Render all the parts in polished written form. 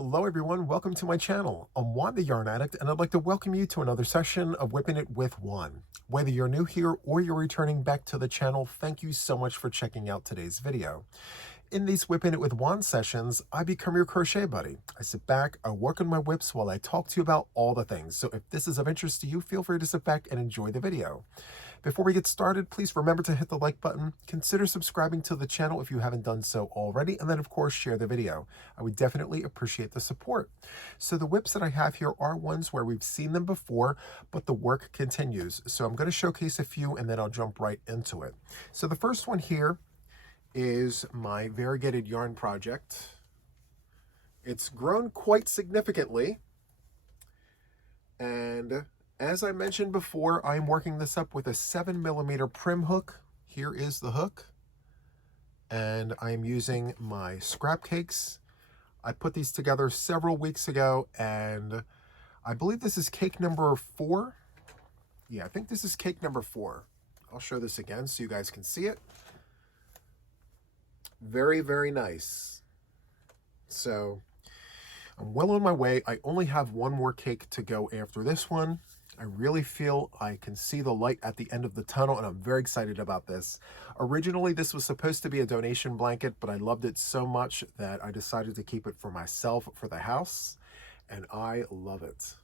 Hello everyone, welcome to my channel. I'm Juan the Yarn Addict, and I'd like to welcome you to another session of Whipping It with Juan. Whether you're new here or you're returning back to the channel, thank you so much for checking out today's video. In these Whipping It with Juan sessions, I become your crochet buddy. I sit back, I work on my whips while I talk to you about all the things. So if this is of interest to you, feel free to sit back and enjoy the video. Before we get started, please remember to hit the like button, consider subscribing to the channel if you haven't done so already, and then of course share the video. I would definitely appreciate the support. So the whips that I have here are ones where we've seen them before, but the work continues. So I'm going to showcase a few and then I'll jump right into it. So the first one here is my variegated yarn project. It's grown quite significantly, and as I mentioned before, I'm working this up with a 7mm prim hook. Here is the hook, and I'm using my scrap cakes. I put these together several weeks ago, and I believe this is cake number 4. Yeah, I think this is cake number 4. I'll show this again so you guys can see it. Very, very nice. So I'm well on my way. I only have one more cake to go after this one. I really feel I can see the light at the end of the tunnel, and I'm very excited about this. Originally, this was supposed to be a donation blanket, but I loved it so much that I decided to keep it for myself for the house, and I love it.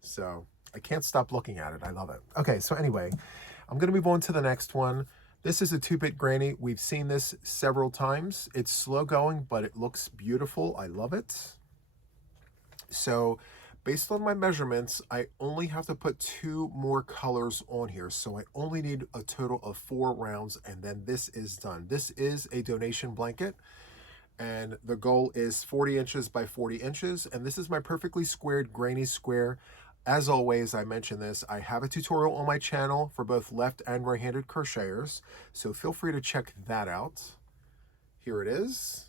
So I can't stop looking at it. I love it. Okay, so anyway, I'm going to move on to the next one. This is a 2-bit granny. We've seen this several times. It's slow going, but it looks beautiful. I love it. So based on my measurements, I only have to put 2 more colors on here. So I only need a total of 4 rounds, and then this is done. This is a donation blanket, and the goal is 40 inches by 40 inches. And this is my perfectly squared granny square. As always, I mention this, I have a tutorial on my channel for both left and right-handed crocheters, so feel free to check that out. Here it is.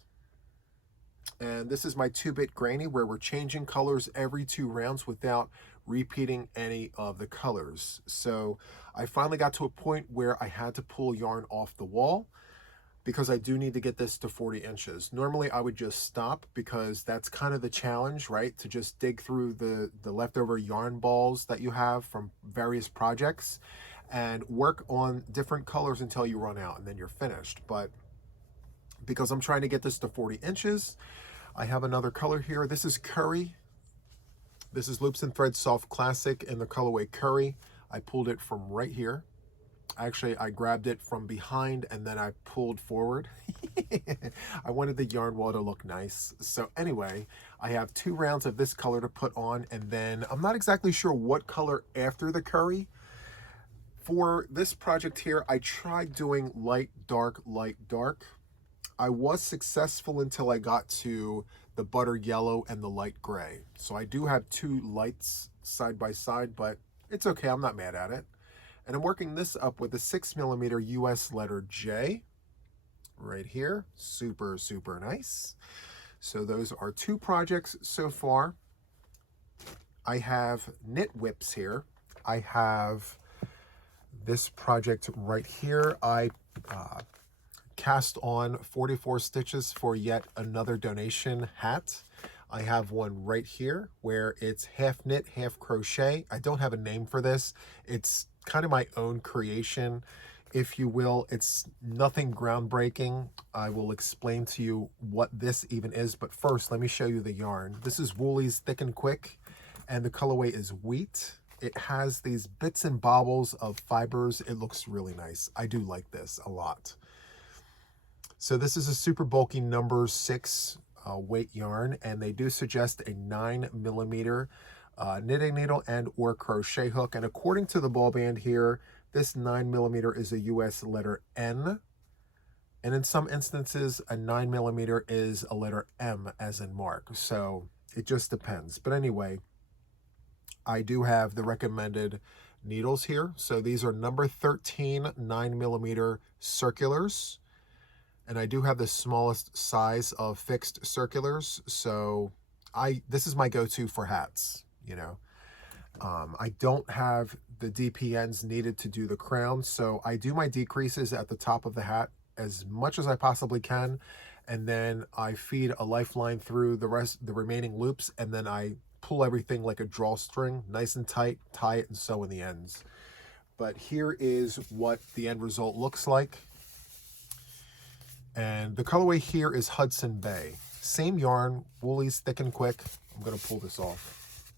And this is my 2-bit granny, where we're changing colors every 2 rounds without repeating any of the colors. So I finally got to a point where I had to pull yarn off the wall, because I do need to get this to 40 inches. Normally I would just stop, because that's kind of the challenge, right? To just dig through the leftover yarn balls that you have from various projects and work on different colors until you run out, and then you're finished. But because I'm trying to get this to 40 inches, I have another color here. This is Curry. This is Loops and Threads Soft Classic in the colorway Curry. I pulled it from right here. Actually, I grabbed it from behind and then I pulled forward. I wanted the yarn wall to look nice. So anyway, I have 2 rounds of this color to put on, and then I'm not exactly sure what color after the Curry. For this project here, I tried doing light, dark, light, dark. I was successful until I got to the butter yellow and the light gray. So I do have 2 lights side by side, but it's okay. I'm not mad at it. And I'm working this up with a 6mm US letter J right here. Super, super nice. So those are 2 projects so far. I have knit whips here. I have this project right here. I cast on 44 stitches for yet another donation hat. I have one right here where it's half knit, half crochet. I don't have a name for this. It's kind of my own creation, if you will. It's nothing groundbreaking. I will explain to you what this even is, but first let me show you the yarn. This is Woolies Thick and Quick, and the colorway is Wheat. It has these bits and bobbles of fibers. It looks really nice. I do like this a lot. So this is a super bulky number 6 weight yarn, and they do suggest a 9mm knitting needle and or crochet hook. And according to the ball band here, this 9mm is a US letter N, and in some instances a 9mm is a letter M as in Mark. So it just depends. But anyway, I do have the recommended needles here. So these are number 13 9mm circulars, and I do have the smallest size of fixed circulars. So this is my go-to for hats, you know. I don't have the DPNs needed to do the crown, so I do my decreases at the top of the hat as much as I possibly can, and then I feed a lifeline through the remaining loops, and then I pull everything like a drawstring, nice and tight, tie it, and sew in the ends. But here is what the end result looks like. And the colorway here is Hudson Bay. Same yarn, Woolies Thick and Quick. I'm going to pull this off.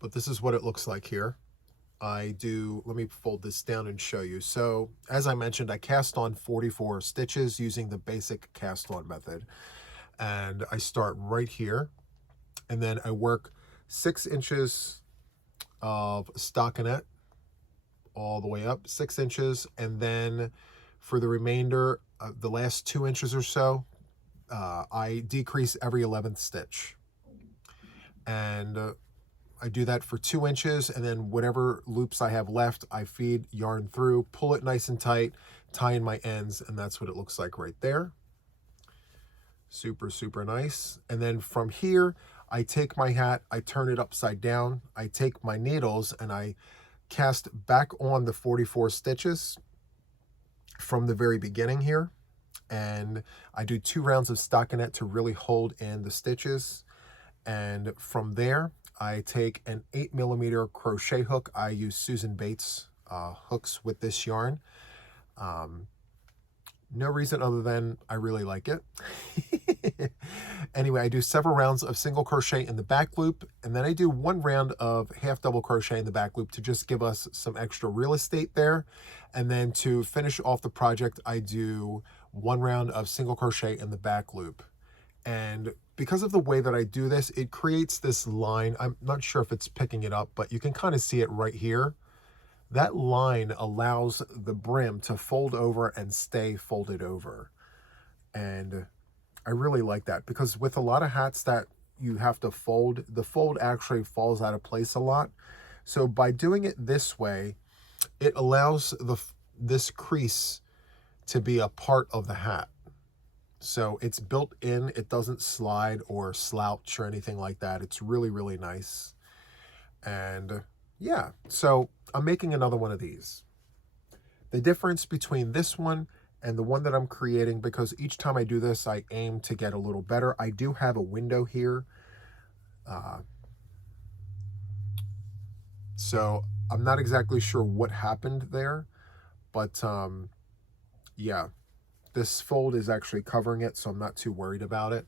But this is what it looks like here. Let me fold this down and show you. So as I mentioned, I cast on 44 stitches using the basic cast on method. And I start right here, and then I work 6 inches of stockinette all the way up, 6 inches, and then for the remainder, the last 2 inches or so, I decrease every 11th stitch. And I do that for 2 inches, and then whatever loops I have left, I feed yarn through, pull it nice and tight, tie in my ends, and that's what it looks like right there. Super, super nice. And then from here, I take my hat, I turn it upside down, I take my needles, and I cast back on the 44 stitches from the very beginning here. And I do 2 rounds of stockinette to really hold in the stitches. And from there, I take an 8mm crochet hook. I use Susan Bates hooks with this yarn. No reason other than I really like it. Anyway, I do several rounds of single crochet in the back loop, and then I do 1 round of half double crochet in the back loop to just give us some extra real estate there. And then to finish off the project, I do 1 round of single crochet in the back loop. And because of the way that I do this, it creates this line. I'm not sure if it's picking it up, but you can kind of see it right here. That line allows the brim to fold over and stay folded over. And I really like that, because with a lot of hats that you have to fold, the fold actually falls out of place a lot. So by doing it this way, it allows this crease to be a part of the hat. So it's built in, it doesn't slide or slouch or anything like that. It's really, really nice. And yeah, so I'm making another one of these. The difference between this one and the one that I'm creating, because each time I do this, I aim to get a little better. I do have a window here. So I'm not exactly sure what happened there, but yeah, this fold is actually covering it, so I'm not too worried about it.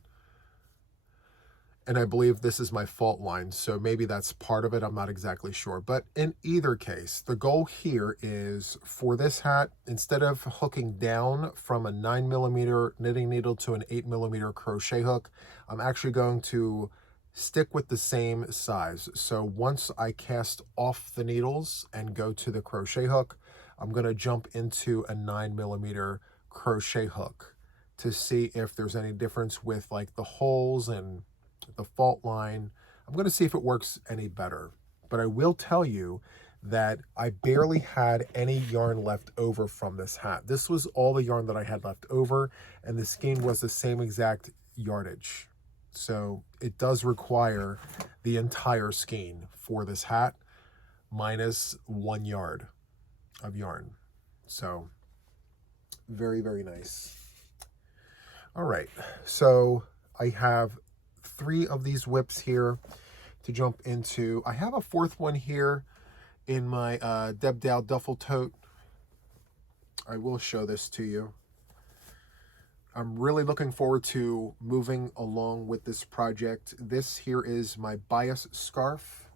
And I believe this is my fault line, so maybe that's part of it. I'm not exactly sure. But in either case, the goal here is for this hat, instead of hooking down from a 9mm knitting needle to an 8mm crochet hook, I'm actually going to stick with the same size. So once I cast off the needles and go to the crochet hook, I'm going to jump into a 9mm crochet hook to see if there's any difference with like the holes and the fault line. I'm going to see if it works any better. But I will tell you that I barely had any yarn left over from this hat. This was all the yarn that I had left over, and the skein was the same exact yardage. So it does require the entire skein for this hat minus 1 yard of yarn. So very, very nice. All right, so I have 3 of these whips here to jump into. I have a 4th one here in my Deb Dow duffel tote. I will show this to you. I'm really looking forward to moving along with this project. This here is my bias scarf,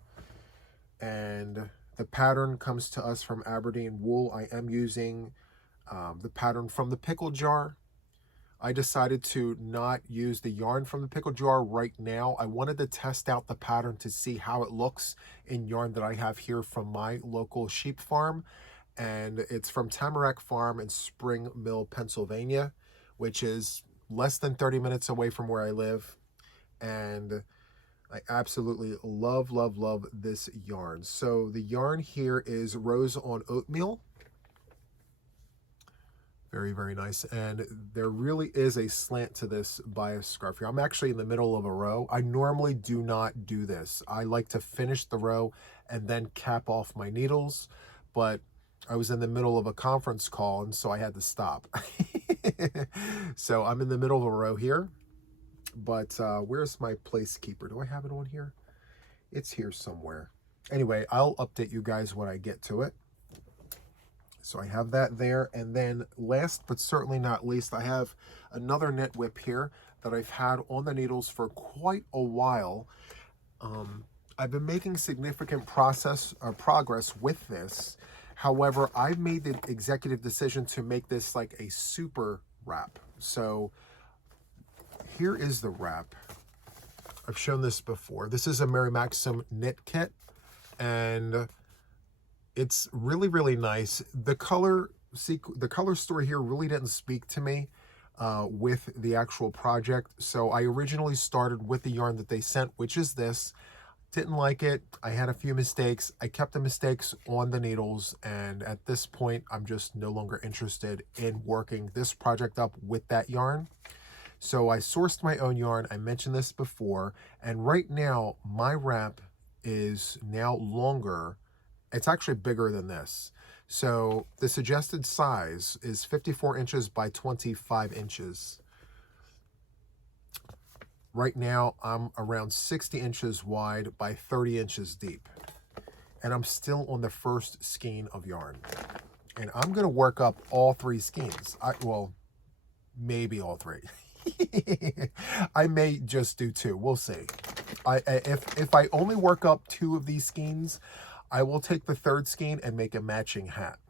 and the pattern comes to us from Aberdeen Wool. I am using the pattern from the pickle jar. I decided to not use the yarn from the pickle jar right now. I wanted to test out the pattern to see how it looks in yarn that I have here from my local sheep farm. And it's from Tamarack Farm in Spring Mill, Pennsylvania, which is less than 30 minutes away from where I live. And I absolutely love, love, love this yarn. So the yarn here is Rose on Oatmeal. Very, very nice. And there really is a slant to this bias scarf here. I'm actually in the middle of a row. I normally do not do this. I like to finish the row and then cap off my needles, but I was in the middle of a conference call, and so I had to stop. So I'm in the middle of a row here, but where's my place keeper? Do I have it on here? It's here somewhere. Anyway, I'll update you guys when I get to it. So I have that there, and then last but certainly not least, I have another knit whip here that I've had on the needles for quite a while. I've been making significant progress with this. However, I've made the executive decision to make this like a super wrap. So here is the wrap. I've shown this before. This is a Mary Maxim knit kit, and it's really, really nice. The color story here really didn't speak to me with the actual project. So I originally started with the yarn that they sent, which is this. Didn't like it. I had a few mistakes. I kept the mistakes on the needles, and at this point, I'm just no longer interested in working this project up with that yarn. So I sourced my own yarn. I mentioned this before, and right now, my wrap is now longer. It's actually bigger than this. So the suggested size is 54 inches by 25 inches. Right now, I'm around 60 inches wide by 30 inches deep. And I'm still on the first skein of yarn. And I'm going to work up all 3 skeins. Well, maybe all 3. I may just do 2. We'll see. If I only work up 2 of these skeins, I will take the 3rd skein and make a matching hat.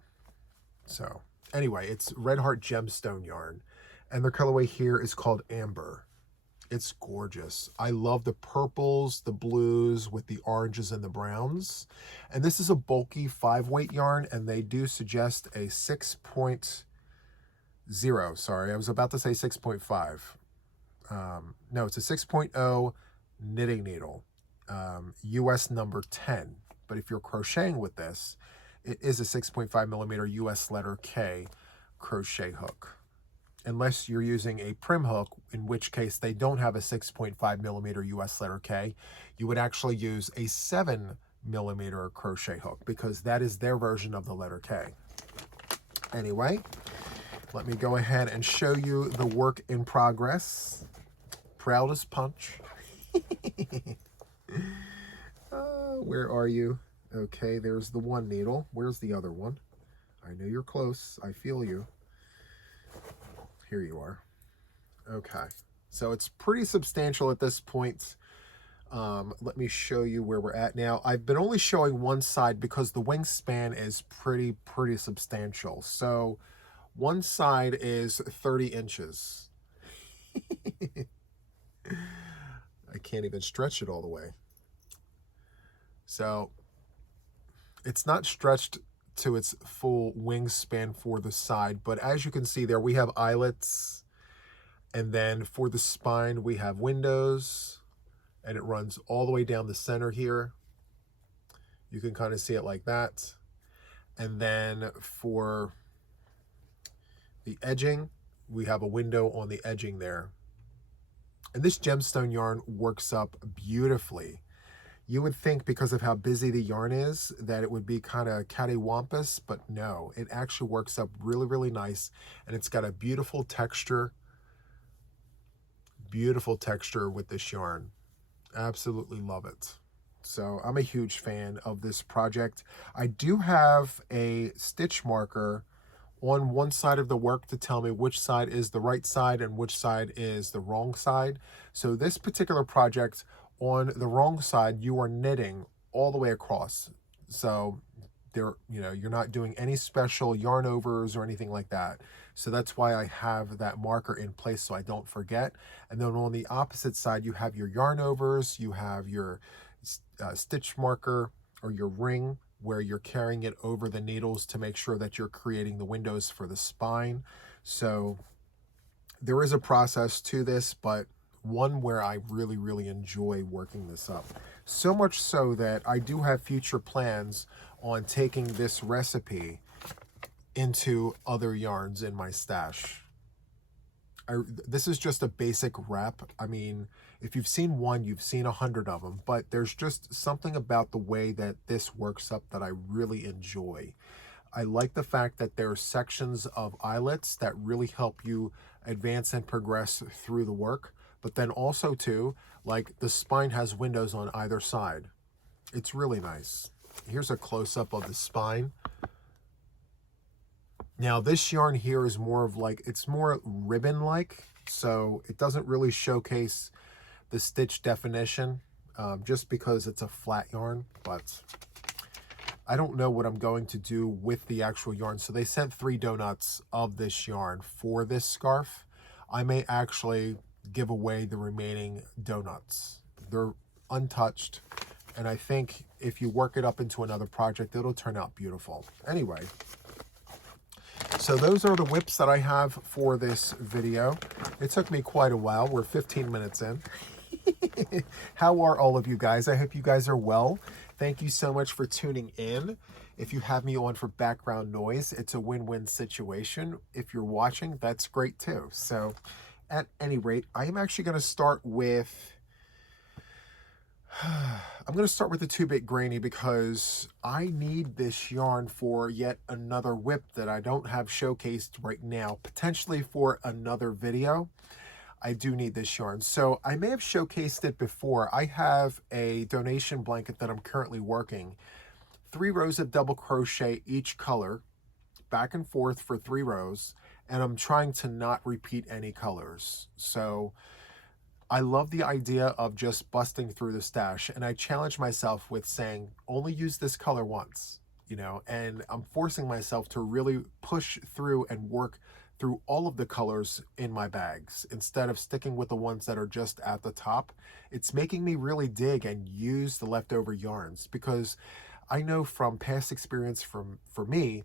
So anyway, it's Red Heart Gemstone yarn. And the colorway here is called Amber. It's gorgeous. I love the purples, the blues with the oranges and the browns. And this is a bulky 5-weight yarn, and they do suggest a 6.0. Sorry, I was about to say 6.5. No, it's a 6.0 knitting needle, US number 10. But if you're crocheting with this, it is a 6.5 millimeter US letter K crochet hook. Unless you're using a prim hook, in which case they don't have a 6.5 millimeter US letter K. You would actually use a 7 millimeter crochet hook, because that is their version of the letter K. Anyway, let me go ahead and show you the work in progress. Proud as punch. Where are you? Okay, there's the one needle. Where's the other one? I know you're close. I feel you. Here you are. Okay, so it's pretty substantial at this point. Let me show you where we're at now. I've been only showing one side because the wingspan is pretty substantial. So one side is 30 inches. I can't even stretch it all the way. So it's not stretched to its full wingspan for the side, but as you can see there, we have eyelets, and then for the spine we have windows, and it runs all the way down the center here. You can kind of see it like that. And then for the edging, we have a window on the edging there. And this gemstone yarn works up beautifully. You would think, because of how busy the yarn is, that it would be kind of cattywampus, but no, it actually works up really nice, and it's got a beautiful texture with this yarn. Absolutely love it. So I'm a huge fan of this project. I do have a stitch marker on one side of the work to tell me which side is the right side and which side is the wrong side. So this particular project, on the wrong side, you are knitting all the way across. So there, you're not doing any special yarn overs or anything like that. So that's why I have that marker in place so I don't forget. And then on the opposite side, you have your yarn overs, you have your stitch marker or your ring where you're carrying it over the needles to make sure that you're creating the windows for the spine. So there is a process to this, but one where I really enjoy working this up. So much so that I do have future plans on taking this recipe into other yarns in my stash. This is just a basic wrap. I mean, if you've seen one, you've seen 100 of them, but there's just something about the way that this works up that I really enjoy. I like the fact that there are sections of eyelets that really help you advance and progress through the work. But then also too, like the spine has windows on either side. It's really nice. Here's a close-up of the spine. Now this yarn here is more of like, it's more ribbon-like, so it doesn't really showcase the stitch definition just because it's a flat yarn, but I don't know what I'm going to do with the actual yarn. So they sent 3 donuts of this yarn for this scarf. I may actually give away the remaining donuts. They're untouched, and I think if you work it up into another project, it'll turn out beautiful. Anyway, so those are the WIPs that I have for this video. It took me quite a while. We're 15 minutes in. How are all of you guys? I hope you guys are well. Thank you so much for tuning in. If you have me on for background noise, it's a win-win situation. If you're watching, that's great too. So at any rate, I am actually going to start with the 2-bit granny because I need this yarn for yet another WIP that I don't have showcased right now, potentially for another video. I do need this yarn. So I may have showcased it before. I have a donation blanket that I'm currently working. 3 rows of double crochet each color, back and forth for 3 rows, and I'm trying to not repeat any colors. So I love the idea of just busting through the stash, and I challenge myself with saying, only use this color once, you know, and I'm forcing myself to really push through and work through all of the colors in my bags instead of sticking with the ones that are just at the top. It's making me really dig and use the leftover yarns, because I know from past experience for me,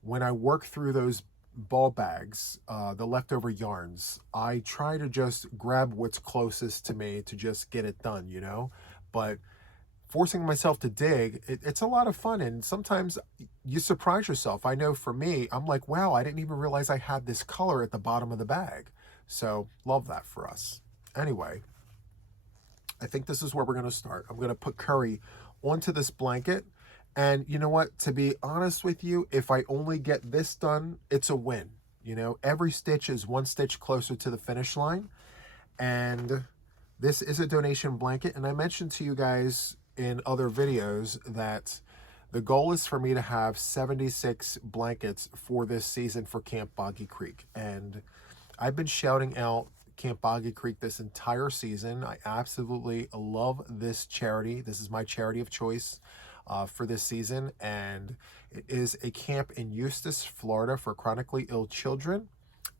when I work through those ball bags, the leftover yarns, I try to just grab what's closest to me to just get it done, you know. But forcing myself to dig, it's a lot of fun, and sometimes you surprise yourself. I know for me, I'm like, wow, I didn't even realize I had this color at the bottom of the bag. So love that for us. Anyway, I think this is where we're going to start. I'm going to put curry onto this blanket, and you know what, to be honest with you, if I only get this done, it's a win. You know, every stitch is 1 stitch closer to the finish line. And this is a donation blanket, and I mentioned to you guys in other videos that the goal is for me to have 76 blankets for this season for Camp Boggy Creek. And I've been shouting out Camp Boggy Creek this entire season. I absolutely love this charity. This is my charity of choice for this season. And it is a camp in Eustis, Florida for chronically ill children.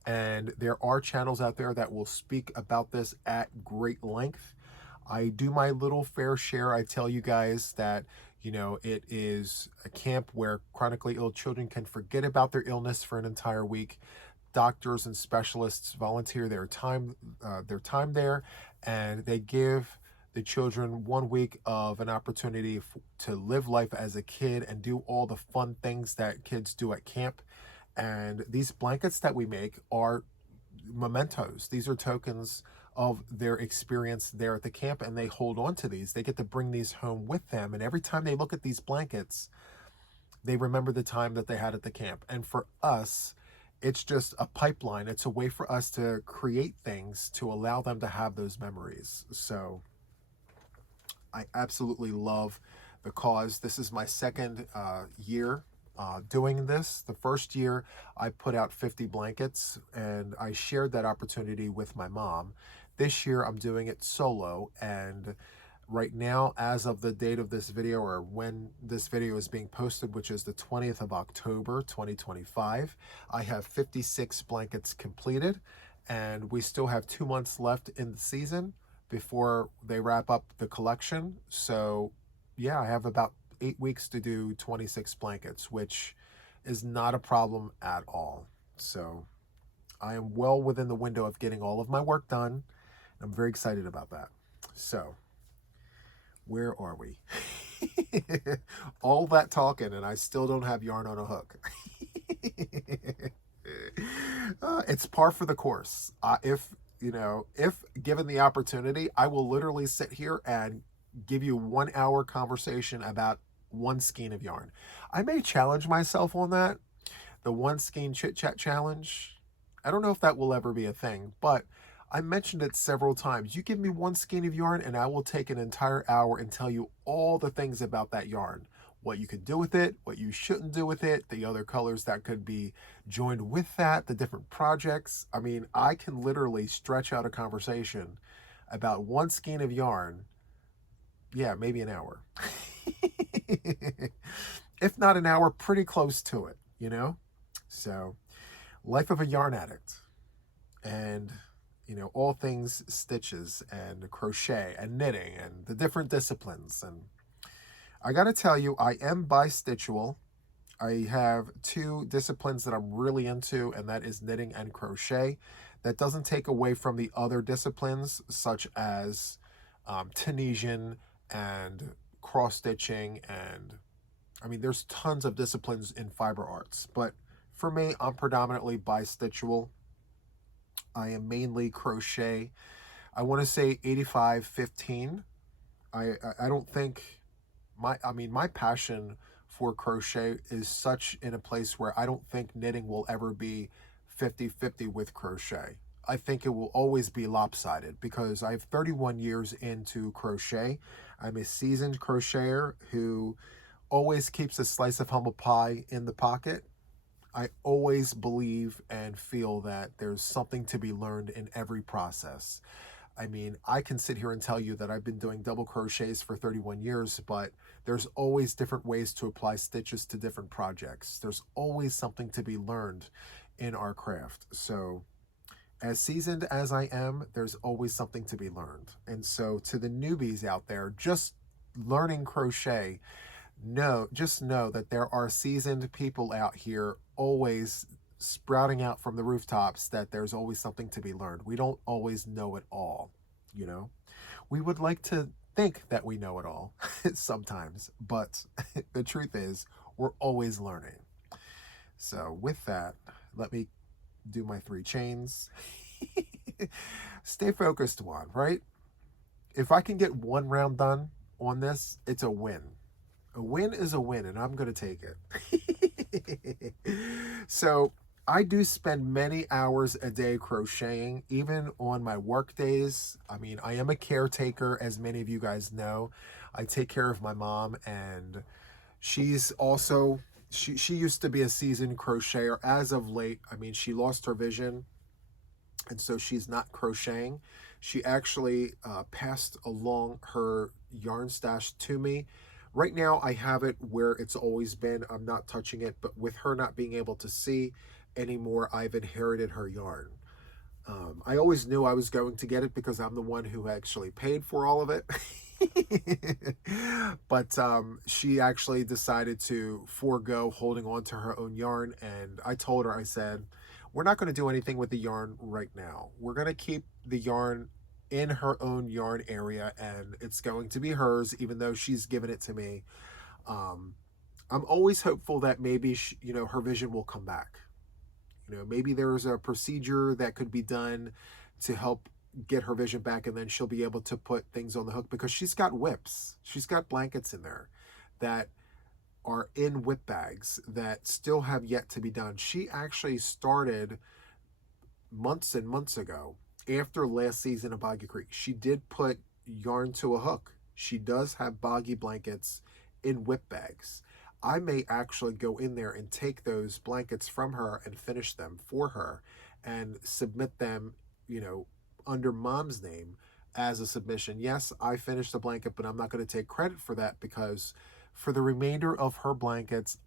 And there are channels out there that will speak about this at great length. I do my little fair share. I tell you guys that, you know, it is a camp where chronically ill children can forget about their illness for an entire week. Doctors and specialists volunteer their time there, and they give the children 1 week of an opportunity to live life as a kid and do all the fun things that kids do at camp. And these blankets that we make are mementos. These are tokens of their experience there at the camp, and they hold on to these. They get to bring these home with them, and every time they look at these blankets, they remember the time that they had at the camp. And for us, it's just a pipeline. It's a way for us to create things to allow them to have those memories. So I absolutely love the cause. This is my second year doing this. The first year I put out 50 blankets, and I shared that opportunity with my mom. This year I'm doing it solo, and right now, as of the date of this video, or when this video is being posted, which is the 20th of October 2025, I have 56 blankets completed, and we still have 2 months left in the season before they wrap up the collection. So yeah, I have about 8 weeks to do 26 blankets, which is not a problem at all. So I am well within the window of getting all of my work done. I'm very excited about that. So where are we? All that talking, and I still don't have yarn on a hook. It's par for the course. If given the opportunity, I will literally sit here and give you 1 hour conversation about one skein of yarn. I may challenge myself on that, the one skein chit chat challenge. I don't know if that will ever be a thing, but I mentioned it several times. You give me one skein of yarn and I will take an entire hour and tell you all the things about that yarn. What you could do with it, what you shouldn't do with it, the other colors that could be joined with that, the different projects. I mean, I can literally stretch out a conversation about one skein of yarn. Yeah, maybe an hour. If not an hour, pretty close to it, you know? So, life of a yarn addict. And, you know, all things stitches and crochet and knitting and the different disciplines. And I got to tell you, I am bistitual. I have two disciplines that I'm really into, and that is knitting and crochet. That doesn't take away from the other disciplines, such as Tunisian and cross stitching, and I mean, there's tons of disciplines in fiber arts, but for me, I'm predominantly bistitual. I am mainly crochet. I want to say 85-15. I don't think my passion for crochet is such in a place where I don't think knitting will ever be 50-50 with crochet. I think it will always be lopsided because I have 31 years into crochet. I'm a seasoned crocheter who always keeps a slice of humble pie in the pocket. I always believe and feel that there's something to be learned in every process. I mean, I can sit here and tell you that I've been doing double crochets for 31 years, but there's always different ways to apply stitches to different projects. There's always something to be learned in our craft. So, as seasoned as I am, there's always something to be learned. And so, to the newbies out there, just learning crochet, just know that there are seasoned people out here always sprouting out from the rooftops, that there's always something to be learned. We don't always know it all, you know. We would like to think that we know it all sometimes, but the truth is we're always learning. So with that, let me do my 3 chains. Stay focused, Juan, right? If I can get one round done on this, it's a win. A win is a win, and I'm going to take it. So I do spend many hours a day crocheting, even on my work days. I mean, I am a caretaker, as many of you guys know. I take care of my mom, and she's also, she used to be a seasoned crocheter. As of late, I mean, she lost her vision, and so she's not crocheting. She actually passed along her yarn stash to me. Right now, I have it where it's always been. I'm not touching it, but with her not being able to see anymore, I've inherited her yarn. I always knew I was going to get it because I'm the one who actually paid for all of it. But she actually decided to forego holding on to her own yarn, and I told her, I said, we're not going to do anything with the yarn right now. We're going to keep the yarn in her own yarn area, and it's going to be hers, even though she's given it to me. I'm always hopeful that maybe her vision will come back. Maybe there's a procedure that could be done to help get her vision back, and then she'll be able to put things on the hook, because she's got WIPs. She's got blankets in there that are in WIP bags that still have yet to be done. She actually started months and months ago, after last season of Boggy Creek. She did put yarn to a hook. She does have Boggy blankets in WIP bags. I may actually go in there and take those blankets from her and finish them for her and submit them, under Mom's name as a submission. Yes, I finished the blanket, but I'm not going to take credit for that, because for the remainder of her blankets,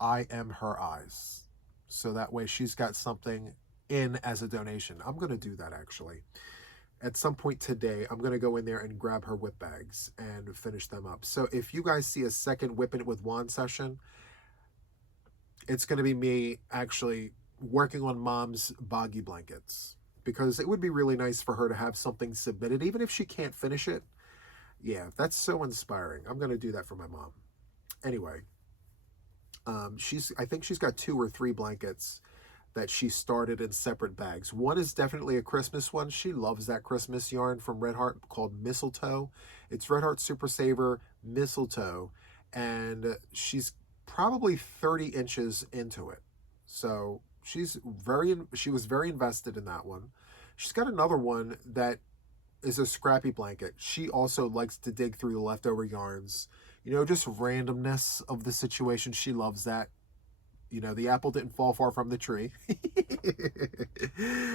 I am her eyes. So that way she's got something in as a donation. I'm going to do that actually. At some point today, I'm going to go in there and grab her WIP bags and finish them up. So if you guys see a second WIPn It with Juan session, it's going to be me actually working on Mom's Boggy blankets, because it would be really nice for her to have something submitted, even if she can't finish it. Yeah, that's so inspiring. I'm going to do that for my mom. Anyway, I think she's got 2 or 3 blankets that she started in separate bags. One is definitely a Christmas one. She loves that Christmas yarn from Red Heart called Mistletoe. It's Red Heart Super Saver Mistletoe, and she's probably 30 inches into it. So she was very invested in that one. She's got another one that is a scrappy blanket. She also likes to dig through the leftover yarns. Just randomness of the situation. She loves that. The apple didn't fall far from the tree.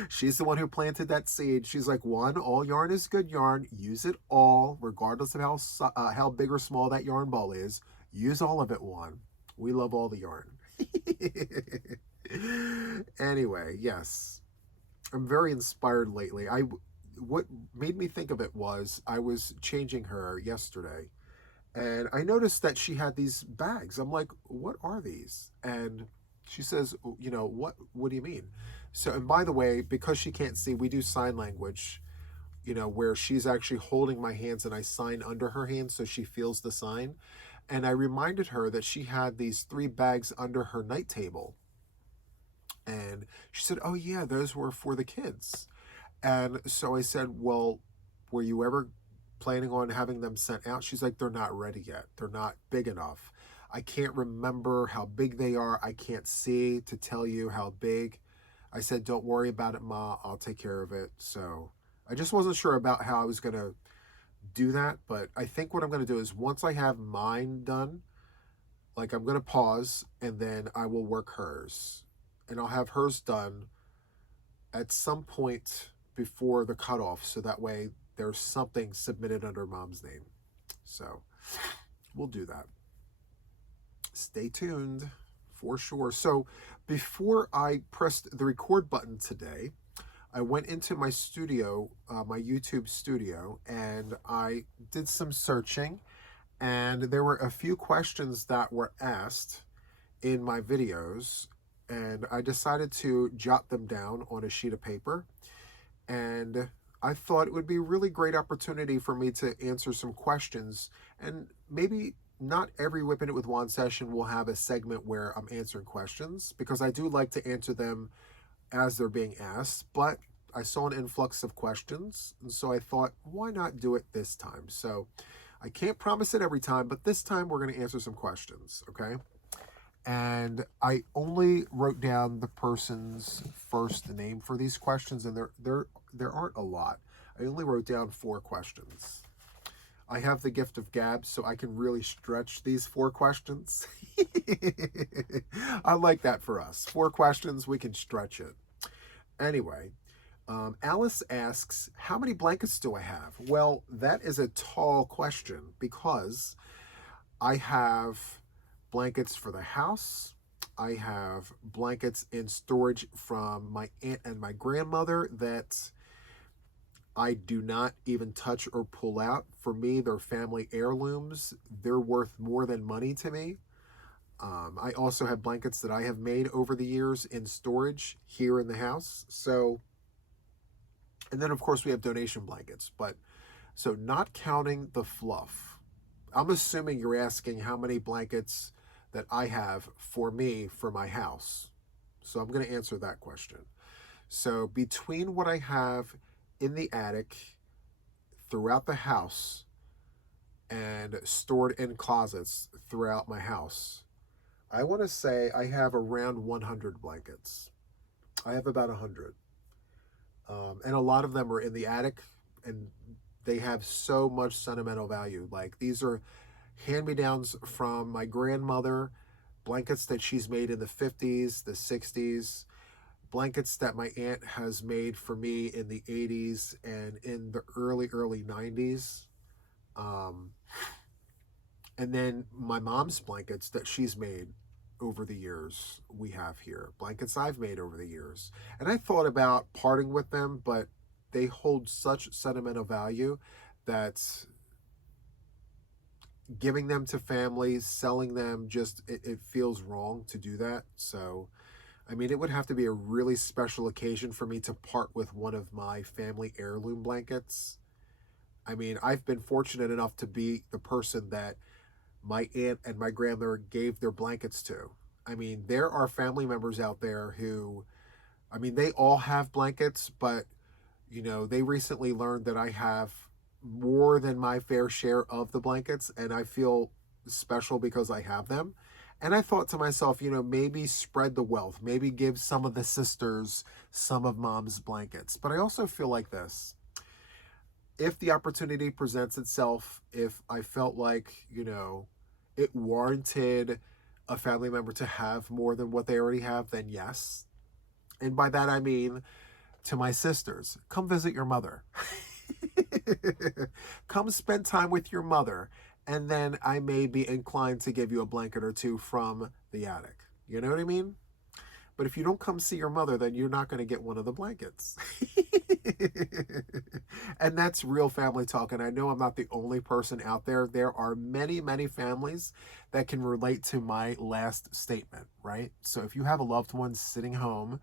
She's the one who planted that seed. She's like, Juan, all yarn is good yarn. Use it all, regardless of how big or small that yarn ball is. Use all of it, Juan. We love all the yarn. Anyway, yes. I'm very inspired lately. What made me think of it was I was changing her yesterday, and I noticed that she had these bags. I'm like, what are these? And she says, what do you mean? So, and by the way, because she can't see, we do sign language, where she's actually holding my hands and I sign under her hands so she feels the sign. And I reminded her that she had these 3 bags under her night table. And she said, oh yeah, those were for the kids. And so I said, well, were you ever planning on having them sent out? She's like, they're not ready yet. They're not big enough. I can't remember how big they are. I can't see to tell you how big. I said, don't worry about it, Ma. I'll take care of it. So I just wasn't sure about how I was going to do that. But I think what I'm going to do is once I have mine done, like I'm going to pause and then I will work hers. And I'll have hers done at some point before the cutoff. So that way there's something submitted under Mom's name. So we'll do that. Stay tuned for sure. So before I pressed the record button today, I went into my studio, my YouTube studio, and I did some searching, and there were a few questions that were asked in my videos, and I decided to jot them down on a sheet of paper. And I thought it would be a really great opportunity for me to answer some questions. And maybe not every WIPn It with Juan session will have a segment where I'm answering questions, because I do like to answer them as they're being asked. But I saw an influx of questions, and so I thought, why not do it this time? So I can't promise it every time, but this time we're going to answer some questions, okay? And I only wrote down the person's first name for these questions, and there aren't a lot. I only wrote down 4 questions. I have the gift of gab, so I can really stretch these 4 questions. I like that for us. 4 questions, we can stretch it. Anyway, Alice asks, how many blankets do I have? Well, that is a tall question, because I have blankets for the house. I have blankets in storage from my aunt and my grandmother that I do not even touch or pull out. For me, they're family heirlooms. They're worth more than money to me. I also have blankets that I have made over the years in storage here in the house. So, and then of course we have donation blankets, but so not counting the fluff. I'm assuming you're asking how many blankets that I have for me for my house. So I'm going to answer that question. So between what I have in the attic, throughout the house, and stored in closets throughout my house, I want to say I have around 100 blankets. I have about 100. And a lot of them are in the attic, and they have so much sentimental value. Like, these are hand-me-downs from my grandmother, blankets that she's made in the 50s, the 60s, blankets that my aunt has made for me in the 80s and in the early 90s. And then my mom's blankets that she's made over the years, we have here. Blankets I've made over the years. And I thought about parting with them, but they hold such sentimental value that giving them to families, selling them, just it feels wrong to do that. So, I mean, it would have to be a really special occasion for me to part with one of my family heirloom blankets. I mean, I've been fortunate enough to be the person that my aunt and my grandmother gave their blankets to. I mean, there are family members out there who, I mean, they all have blankets, but, they recently learned that I have more than my fair share of the blankets, and I feel special because I have them. And I thought to myself, maybe spread the wealth, maybe give some of the sisters some of mom's blankets. But I also feel like this. If the opportunity presents itself, if I felt like, it warranted a family member to have more than what they already have, then yes. And by that I mean, to my sisters, come visit your mother. Come spend time with your mother, and then I may be inclined to give you a blanket or two from the attic. You know what I mean? But if you don't come see your mother, then you're not going to get one of the blankets. And that's real family talk. And I know I'm not the only person out there. There are many, many families that can relate to my last statement, right? So if you have a loved one sitting home,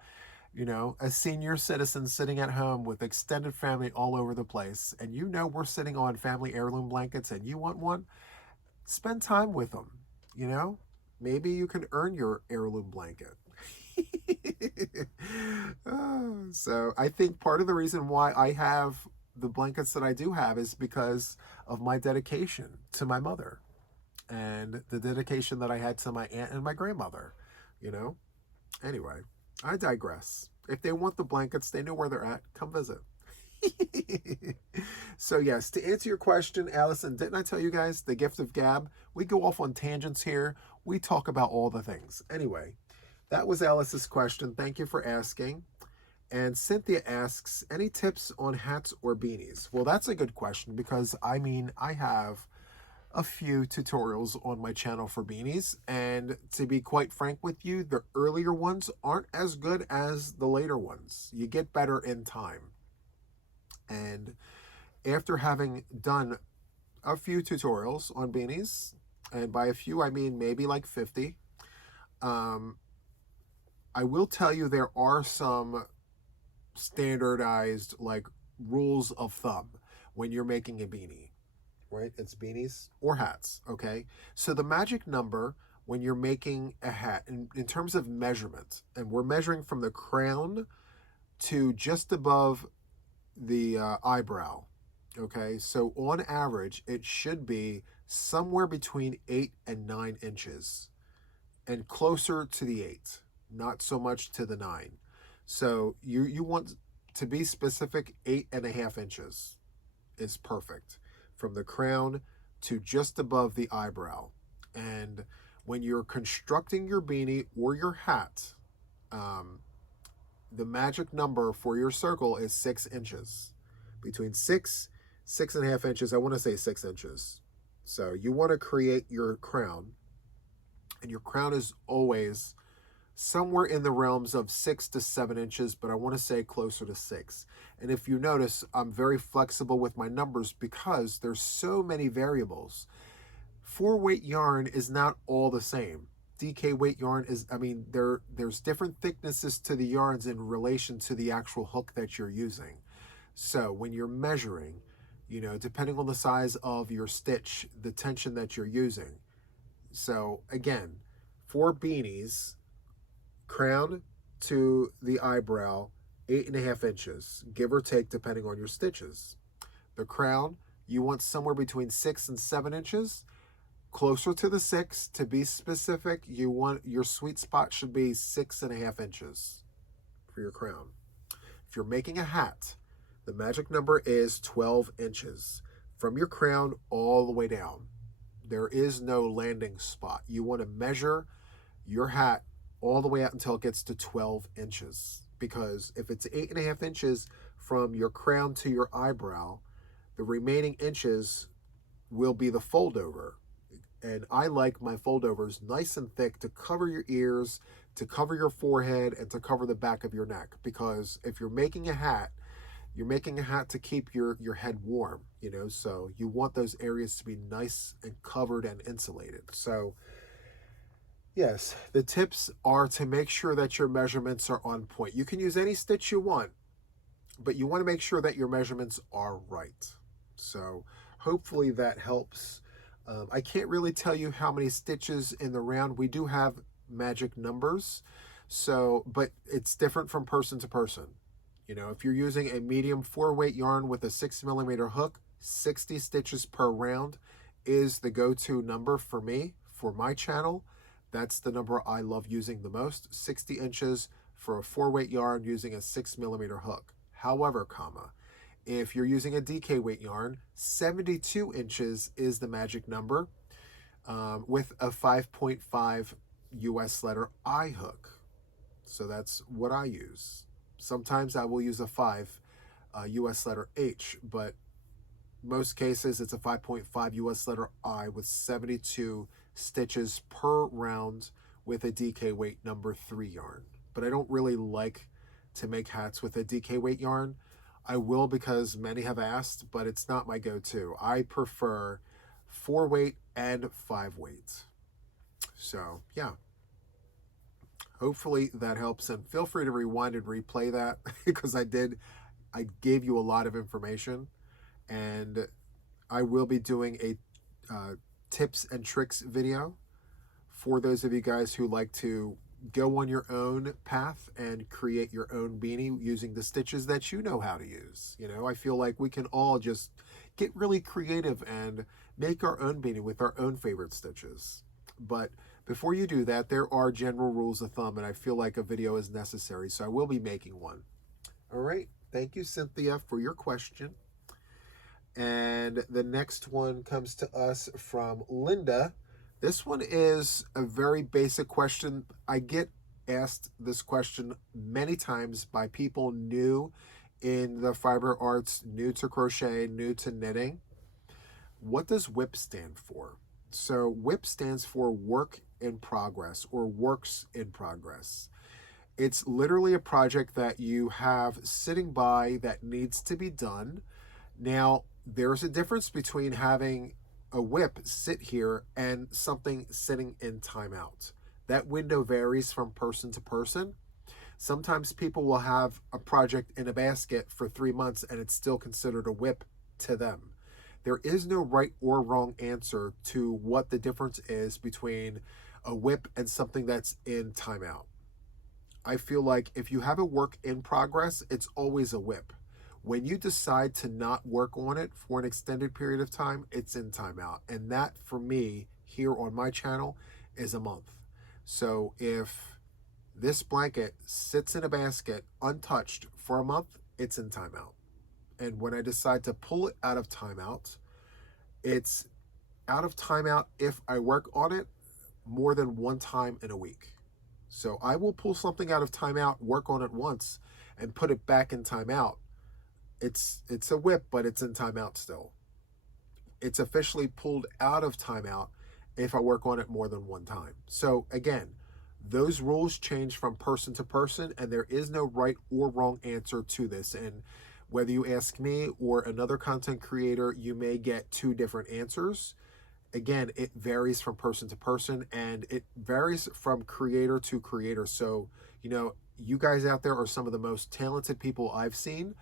a senior citizen sitting at home with extended family all over the place, and we're sitting on family heirloom blankets and you want one, spend time with them, Maybe you can earn your heirloom blanket. So I think part of the reason why I have the blankets that I do have is because of my dedication to my mother and the dedication that I had to my aunt and my grandmother, Anyway, I digress. If they want the blankets, they know where they're at. Come visit. So yes, to answer your question, Allison, didn't I tell you guys the gift of gab? We go off on tangents here. We talk about all the things. Anyway, that was Alice's question. Thank you for asking. And Cynthia asks, any tips on hats or beanies? Well, that's a good question because, I have a few tutorials on my channel for beanies. And to be quite frank with you, the earlier ones aren't as good as the later ones. You get better in time. And after having done a few tutorials on beanies, and by a few, I mean maybe like 50, I will tell you there are some standardized rules of thumb when you're making a beanie, right? It's beanies or hats, okay? So the magic number when you're making a hat in terms of measurement, and we're measuring from the crown to just above the eyebrow, okay? So on average, it should be somewhere between 8 and 9 inches and closer to the 8, not so much to the 9. So you want to be specific, 8.5 inches is perfect from the crown to just above the eyebrow. And when you're constructing your beanie or your hat, the magic number for your circle is 6 inches. Between 6.5 inches, I want to say 6 inches. So you want to create your crown, and your crown is always somewhere in the realms of 6 to 7 inches, but I want to say closer to 6. And if you notice, I'm very flexible with my numbers because there's so many variables. 4-weight yarn is not all the same. DK weight yarn is, there's different thicknesses to the yarns in relation to the actual hook that you're using. So when you're measuring, depending on the size of your stitch, the tension that you're using. So again, for beanies, crown to the eyebrow, 8.5 inches, give or take, depending on your stitches. The crown, you want somewhere between 6 and 7 inches. Closer to the 6, to be specific, your sweet spot should be 6.5 inches for your crown. If you're making a hat, the magic number is 12 inches from your crown all the way down. There is no landing spot. You want to measure your hat all the way out until it gets to 12 inches. Because if it's 8.5 inches from your crown to your eyebrow, the remaining inches will be the fold over. And I like my fold overs nice and thick to cover your ears, to cover your forehead, and to cover the back of your neck. Because if you're making a hat, you're making a hat to keep your head warm, so you want those areas to be nice and covered and insulated. So yes, the tips are to make sure that your measurements are on point. You can use any stitch you want, but you want to make sure that your measurements are right. So hopefully that helps. I can't really tell you how many stitches in the round. We do have magic numbers, but it's different from person to person. If you're using a medium 4-weight yarn with a 6mm hook, 60 stitches per round is the go-to number for me, for my channel. That's the number I love using the most, 60 inches for a 4-weight yarn using a 6mm hook. However, if you're using a DK weight yarn, 72 inches is the magic number, with a 5.5 US letter I hook. So that's what I use. Sometimes I will use a 5 US letter H, but most cases it's a 5.5 US letter I with 72 stitches per round with a DK weight number 3 yarn. But I don't really like to make hats with a DK weight yarn. I will because many have asked, but it's not my go-to. I prefer 4-weight and 5-weight. So yeah, hopefully that helps, and feel free to rewind and replay that because I gave you a lot of information, and I will be doing a tips and tricks video for those of you guys who like to go on your own path and create your own beanie using the stitches that you know how to use. You know, I feel like we can all just get really creative and make our own beanie with our own favorite stitches. But before you do that, there are general rules of thumb, and I feel like a video is necessary, so I will be making one. All right, thank you, Cynthia, for your question. And the next one comes to us from Linda. This one is a very basic question. I get asked this question many times by people new in the fiber arts, new to crochet, new to knitting. What does WIP stand for? So WIP stands for work in progress, or works in progress. It's literally a project that you have sitting by that needs to be done. Now, there's a difference between having a WIP sit here and something sitting in timeout. That window varies from person to person. Sometimes people will have a project in a basket for 3 months and it's still considered a WIP to them. There is no right or wrong answer to what the difference is between a WIP and something that's in timeout. I feel like if you have a work in progress, it's always a WIP. When you decide to not work on it for an extended period of time, it's in timeout. And that, for me, here on my channel, is a month. So if this blanket sits in a basket untouched for a month, it's in timeout. And when I decide to pull it out of timeout, it's out of timeout if I work on it more than one time in a week. So I will pull something out of timeout, work on it once, and put it back in timeout. It's a WIP, but it's in timeout still. It's officially pulled out of timeout if I work on it more than one time. So again, those rules change from person to person, and there is no right or wrong answer to this. And whether you ask me or another content creator, you may get 2 different answers. Again, it varies from person to person, and it varies from creator to creator. So, you know, you guys out there are some of the most talented people I've seen.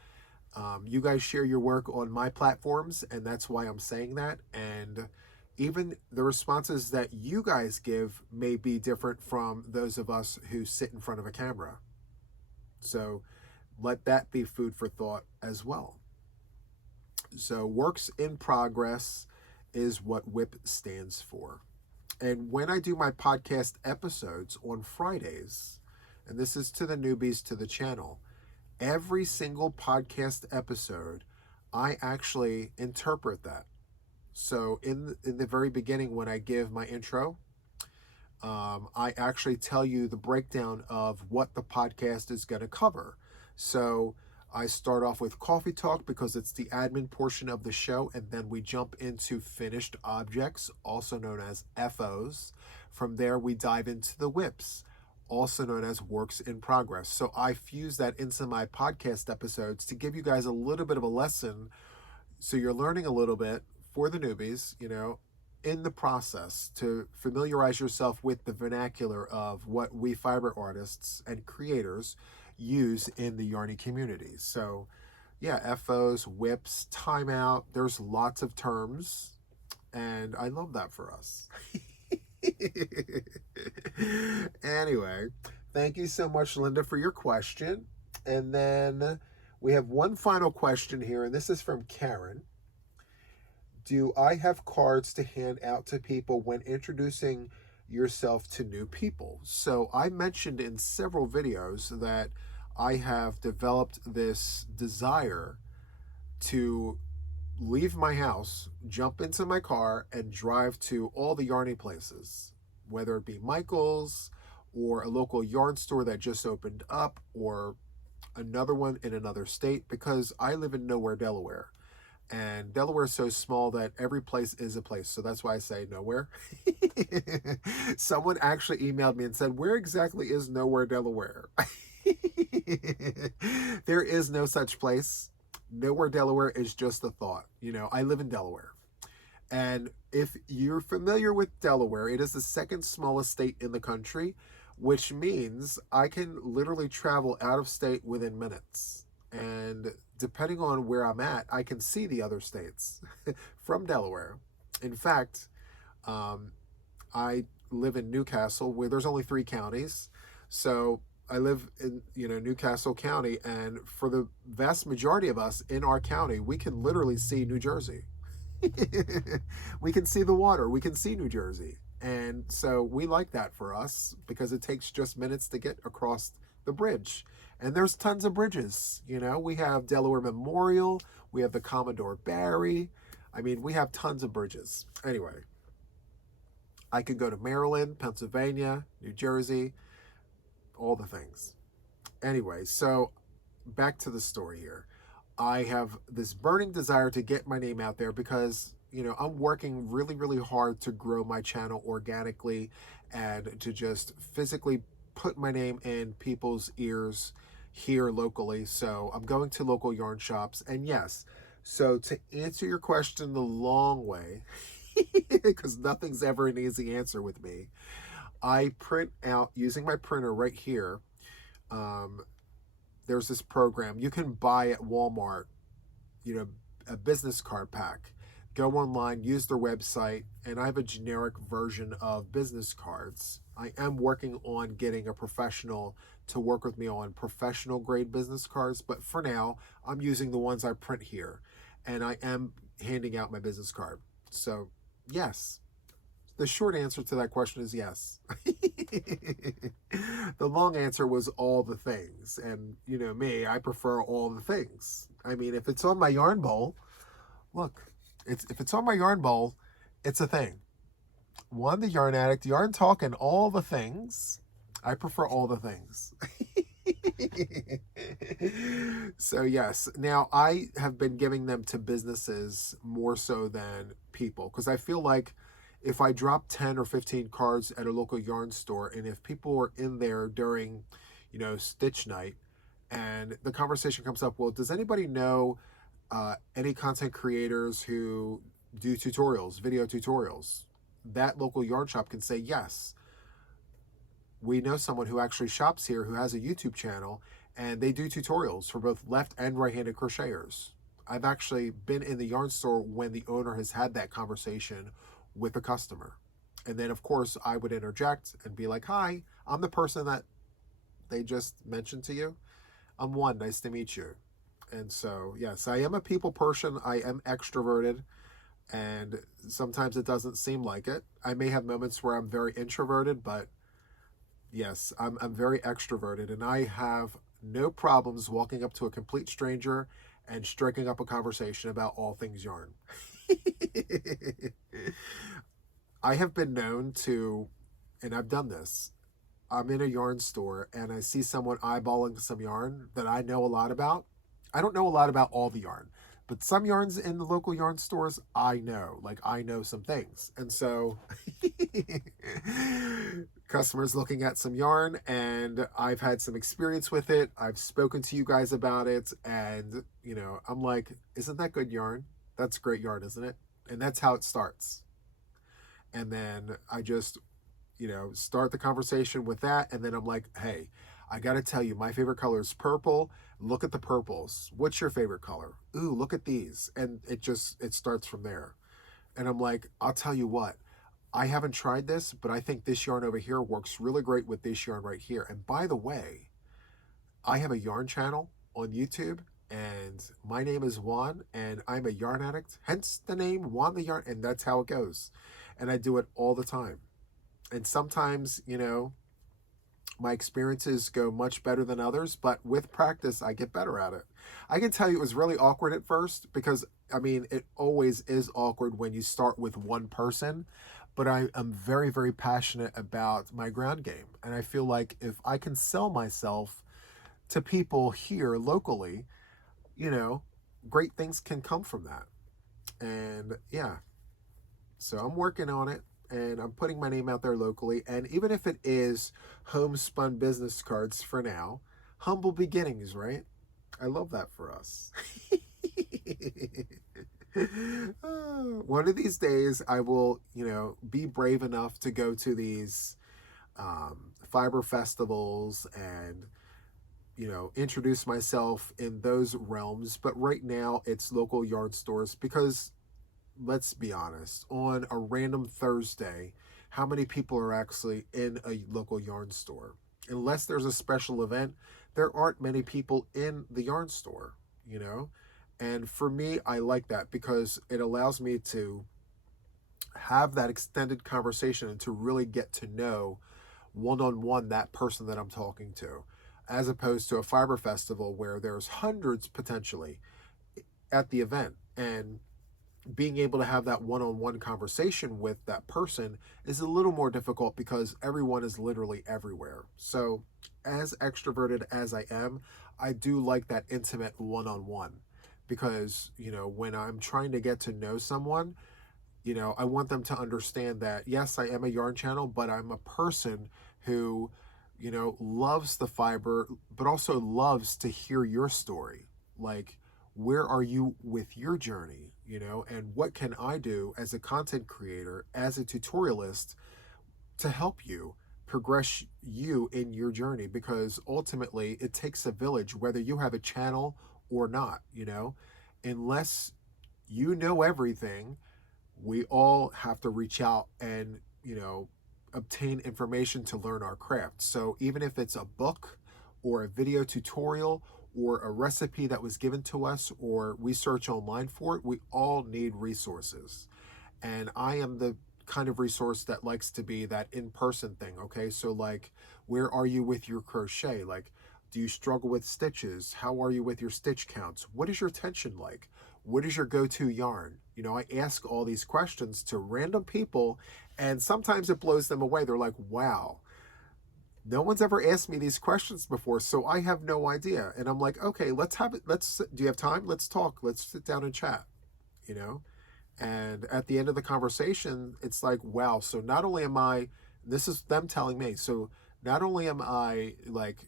You guys share your work on my platforms, and that's why I'm saying that. And even the responses that you guys give may be different from those of us who sit in front of a camera. So let that be food for thought as well. So works in progress is what WIP stands for. And when I do my podcast episodes on Fridays, and this is to the newbies to the channel, every single podcast episode, I actually interpret that. So in the very beginning, when I give my intro, I actually tell you the breakdown of what the podcast is going to cover. So I start off with coffee talk because it's the admin portion of the show, and then we jump into finished objects, also known as FOs. From there, we dive into the WIPs, also known as works in progress. So I fuse that into my podcast episodes to give you guys a little bit of a lesson, so you're learning a little bit for the newbies, you know, in the process, to familiarize yourself with the vernacular of what we fiber artists and creators use in the Yarny community. So yeah, FOs, WIPs, timeout, there's lots of terms, and I love that for us. Anyway, thank you so much, Linda, for your question. And then we have one final question here, and this is from Karen. do I have cards to hand out to people when introducing yourself to new people? So I mentioned in several videos that I have developed this desire to leave my house, jump into my car, and drive to all the yarning places, whether it be Michael's or a local yarn store that just opened up or another one in another state, because I live in nowhere, Delaware. And Delaware is so small that every place is a place. So that's why I say nowhere. Someone actually emailed me and said, where exactly is nowhere, Delaware? There is no such place. Nowhere, Delaware is just a thought. You know, I live in Delaware. And if you're familiar with Delaware, it is the second smallest state in the country, which means I can literally travel out of state within minutes. And depending on where I'm at, I can see the other states from Delaware. In fact, I live in Newcastle, where there's only 3 counties. So I live in, Newcastle County, and for the vast majority of us in our county, we can literally see New Jersey. We can see the water, we can see New Jersey. And so we like that for us because it takes just minutes to get across the bridge. And there's tons of bridges. We have Delaware Memorial, we have the Commodore Barry. I mean, we have tons of bridges. Anyway, I could go to Maryland, Pennsylvania, New Jersey, all the things. Anyway, so back to the story here. I have this burning desire to get my name out there because, I'm working really, really hard to grow my channel organically and to just physically put my name in people's ears here locally. So I'm going to local yarn shops. And yes, so to answer your question the long way, because nothing's ever an easy answer with me, I print out using my printer right here. There's this program you can buy at Walmart, a business card pack. Go online, use their website, and I have a generic version of business cards. I am working on getting a professional to work with me on professional grade business cards, but for now, I'm using the ones I print here, and I am handing out my business card. So, yes. The short answer to that question is yes. The long answer was all the things. And me, I prefer all the things. I mean, if it's on my yarn bowl, look, if it's on my yarn bowl, it's a thing. Juan the Yarn Addict, yarn talk, and all the things. I prefer all the things. So yes, now I have been giving them to businesses more so than people, because I feel like if I drop 10 or 15 cards at a local yarn store, and if people are in there during, stitch night, and the conversation comes up, well, does anybody know any content creators who do tutorials, video tutorials? That local yarn shop can say, yes, we know someone who actually shops here who has a YouTube channel, and they do tutorials for both left and right-handed crocheters. I've actually been in the yarn store when the owner has had that conversation with a customer. And then, of course, I would interject and be like, hi, I'm the person that they just mentioned to you. I'm Juan, nice to meet you. And so, yes, I am a people person. I am extroverted, and sometimes it doesn't seem like it. I may have moments where I'm very introverted, but yes, I'm very extroverted, and I have no problems walking up to a complete stranger and striking up a conversation about all things yarn. I have been known to, and I've done this, I'm in a yarn store and I see someone eyeballing some yarn that I know a lot about. I don't know a lot about all the yarn, but some yarns in the local yarn stores, I know some things. And so customers looking at some yarn, and I've had some experience with it. I've spoken to you guys about it, and I'm like, isn't that good yarn? That's great yarn, isn't it? And that's how it starts. And then I just start the conversation with that. And then I'm like, hey, I got to tell you, my favorite color is purple. Look at the purples. What's your favorite color? Ooh, look at these. And it starts from there. And I'm like, I'll tell you what, I haven't tried this, but I think this yarn over here works really great with this yarn right here. And by the way, I have a yarn channel on YouTube. And my name is Juan, and I'm a yarn addict, hence the name Juan the Yarn, and that's how it goes. And I do it all the time. And sometimes, my experiences go much better than others, but with practice, I get better at it. I can tell you it was really awkward at first because, I mean, it always is awkward when you start with one person, but I am very, very passionate about my ground game. And I feel like if I can sell myself to people here locally, you know, great things can come from that. And yeah, so I'm working on it and I'm putting my name out there locally. And even if it is homespun business cards for now, humble beginnings, right? I love that for us. One of these days, I will, be brave enough to go to these fiber festivals and, introduce myself in those realms. But right now, it's local yarn stores because let's be honest, on a random Thursday, how many people are actually in a local yarn store? Unless there's a special event, there aren't many people in the yarn store, you know? And for me, I like that because it allows me to have that extended conversation and to really get to know one-on-one that person that I'm talking to, as opposed to a fiber festival where there's hundreds potentially at the event. And being able to have that one-on-one conversation with that person is a little more difficult because everyone is literally everywhere. So as extroverted as I am, I do like that intimate one-on-one because, when I'm trying to get to know someone, I want them to understand that, yes, I am a yarn channel, but I'm a person who, loves the fiber, but also loves to hear your story. Like, where are you with your journey, and what can I do as a content creator, as a tutorialist to help you progress you in your journey? Because ultimately it takes a village, whether you have a channel or not, unless you know everything, we all have to reach out and, obtain information to learn our craft. So even if it's a book or a video tutorial or a recipe that was given to us or we search online for it, we all need resources. And I am the kind of resource that likes to be that in-person thing. Okay, so like, where are you with your crochet? Like, do you struggle with stitches? How are you with your stitch counts? What is your tension like? What is your go-to yarn? I ask all these questions to random people, and sometimes it blows them away. They're like, wow, no one's ever asked me these questions before, so I have no idea. And I'm like, okay, do you have time? Let's talk. Let's sit down and chat, you know? And at the end of the conversation, it's like, wow, so not only am I, this is them telling me, so not only am I like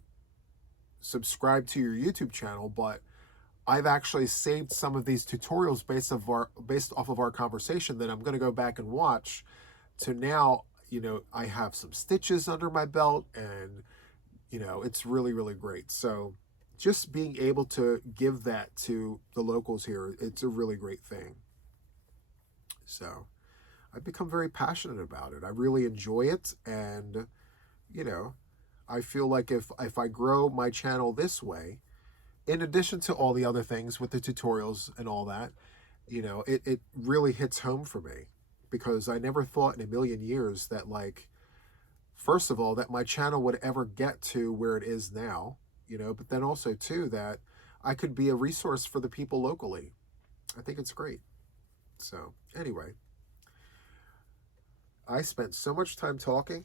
subscribed to your YouTube channel, but I've actually saved some of these tutorials based off of our conversation that I'm going to go back and watch. So now, I have some stitches under my belt, and it's really, really great. So just being able to give that to the locals here, it's a really great thing. So I've become very passionate about it. I really enjoy it, and I feel like if I grow my channel this way, in addition to all the other things with the tutorials and all that, it really hits home for me, because I never thought in a million years that, like, first of all, that my channel would ever get to where it is now, but then also too that I could be a resource for the people locally. I think it's great. So anyway, I spent so much time talking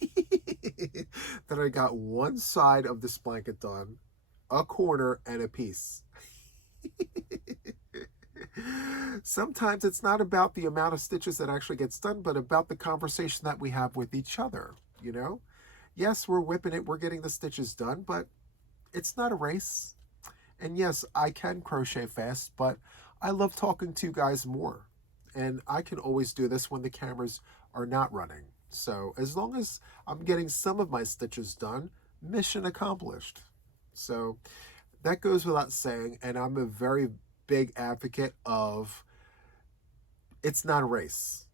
that I got one side of this blanket done, a corner, and a piece. Sometimes it's not about the amount of stitches that actually gets done, but about the conversation that we have with each other, Yes, we're WIPing it, we're getting the stitches done, but it's not a race. And yes, I can crochet fast, but I love talking to you guys more. And I can always do this when the cameras are not running. So as long as I'm getting some of my stitches done, mission accomplished. So that goes without saying, and I'm a very big advocate of, it's not a race.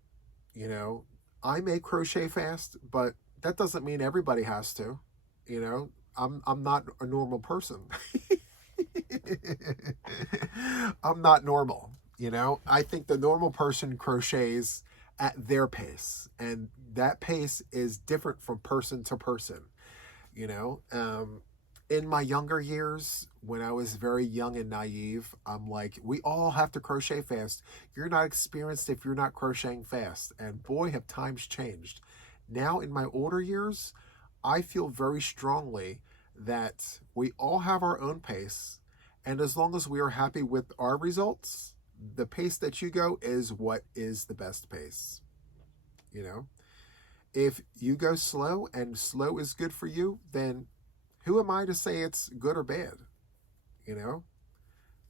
I may crochet fast, but that doesn't mean everybody has to. I'm not a normal person. I'm not normal, you know? I think the normal person crochets at their pace, and that pace is different from person to person, you know? In my younger years, when I was very young and naive, I'm like, we all have to crochet fast. You're not experienced if you're not crocheting fast. And boy, have times changed. Now, in my older years, I feel very strongly that we all have our own pace. And as long as we are happy with our results, the pace that you go is what is the best pace. You know, if you go slow and slow is good for you, then who am I to say it's good or bad? You know?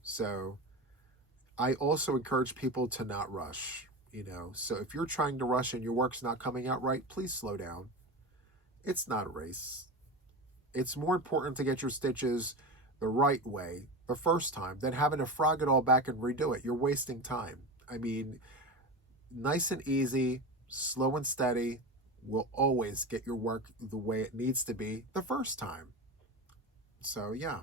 So I also encourage people to not rush, you know? So if you're trying to rush and your work's not coming out right, please slow down. It's not a race. It's more important to get your stitches the right way the first time than having to frog it all back and redo it. You're wasting time. I mean, nice and easy, slow and steady will always get your work the way it needs to be the first time. So, yeah.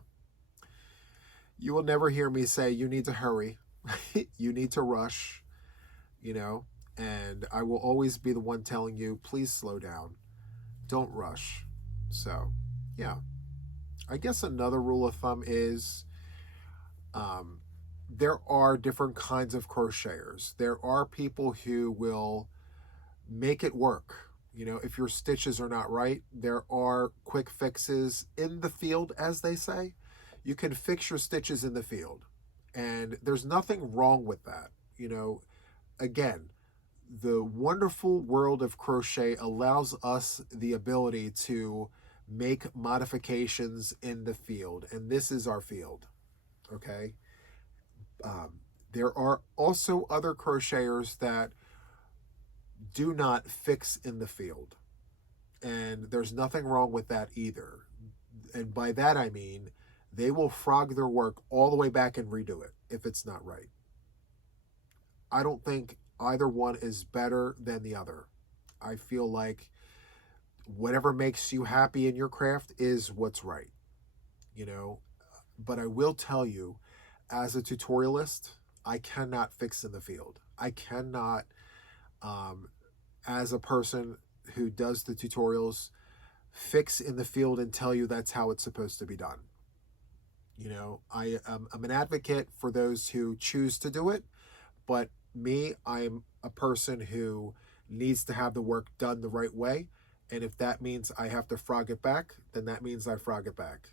You will never hear me say you need to hurry, you need to rush, you know, and I will always be the one telling you, please slow down. Don't rush. So, yeah. I guess another rule of thumb is there are different kinds of crocheters. There are people who will make it work. You know, if your stitches are not right, there are quick fixes in the field, as they say. You can fix your stitches in the field, and there's nothing wrong with that. You know, again, the wonderful world of crochet allows us the ability to make modifications in the field, and this is our field. Okay. There are also other crocheters that do not fix in the field, and there's nothing wrong with that either. And by that I mean they will frog their work all the way back and redo it if it's not right. I don't think either one is better than the other. I feel like whatever makes you happy in your craft is what's right, you know. But I will tell you, as a tutorialist, I cannot fix in the field. I cannot, as a person who does the tutorials, fix in the field and tell you that's how it's supposed to be done. You know, I'm an advocate for those who choose to do it, but me, I'm a person who needs to have the work done the right way. And if that means I have to frog it back, then that means I frog it back.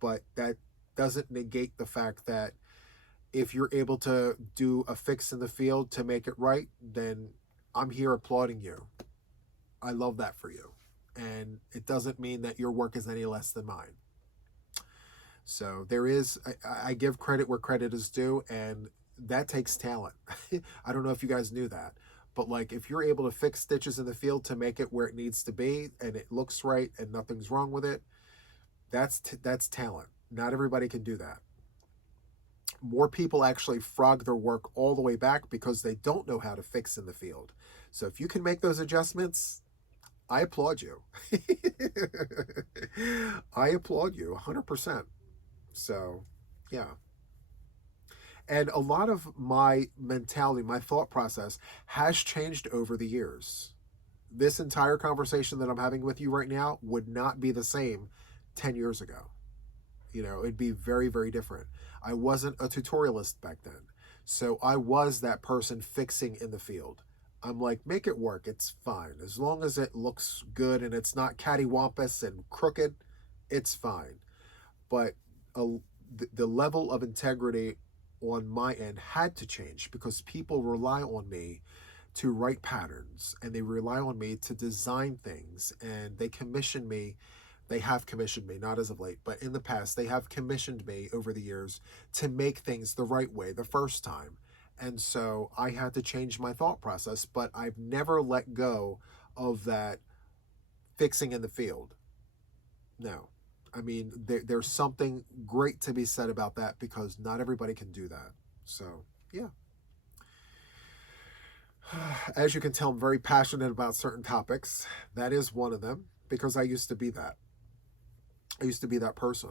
But that doesn't negate the fact that if you're able to do a fix in the field to make it right, then I'm here applauding you. I love that for you. And it doesn't mean that your work is any less than mine. So there is, I give credit where credit is due, and that takes talent. I don't know if you guys knew that, but like if you're able to fix stitches in the field to make it where it needs to be and it looks right and nothing's wrong with it, that's talent. Not everybody can do that. More people actually frog their work all the way back because they don't know how to fix in the field. So if you can make those adjustments, I applaud you. I applaud you 100%. So, yeah. And a lot of my mentality, my thought process has changed over the years. This entire conversation that I'm having with you right now would not be the same 10 years ago. You know, it'd be very, very different. I wasn't a tutorialist back then. So I was that person fixing in the field. I'm like, make it work. It's fine. As long as it looks good and it's not cattywampus and crooked, it's fine. But the level of integrity on my end had to change because people rely on me to write patterns and they rely on me to design things, and they commission me. They have commissioned me, not as of late, but in the past, they have commissioned me over the years to make things the right way the first time. And so I had to change my thought process, but I've never let go of that fixing in the field. No. I mean, there's something great to be said about that because not everybody can do that. So, yeah. As you can tell, I'm very passionate about certain topics. That is one of them because I used to be that. I used to be that person,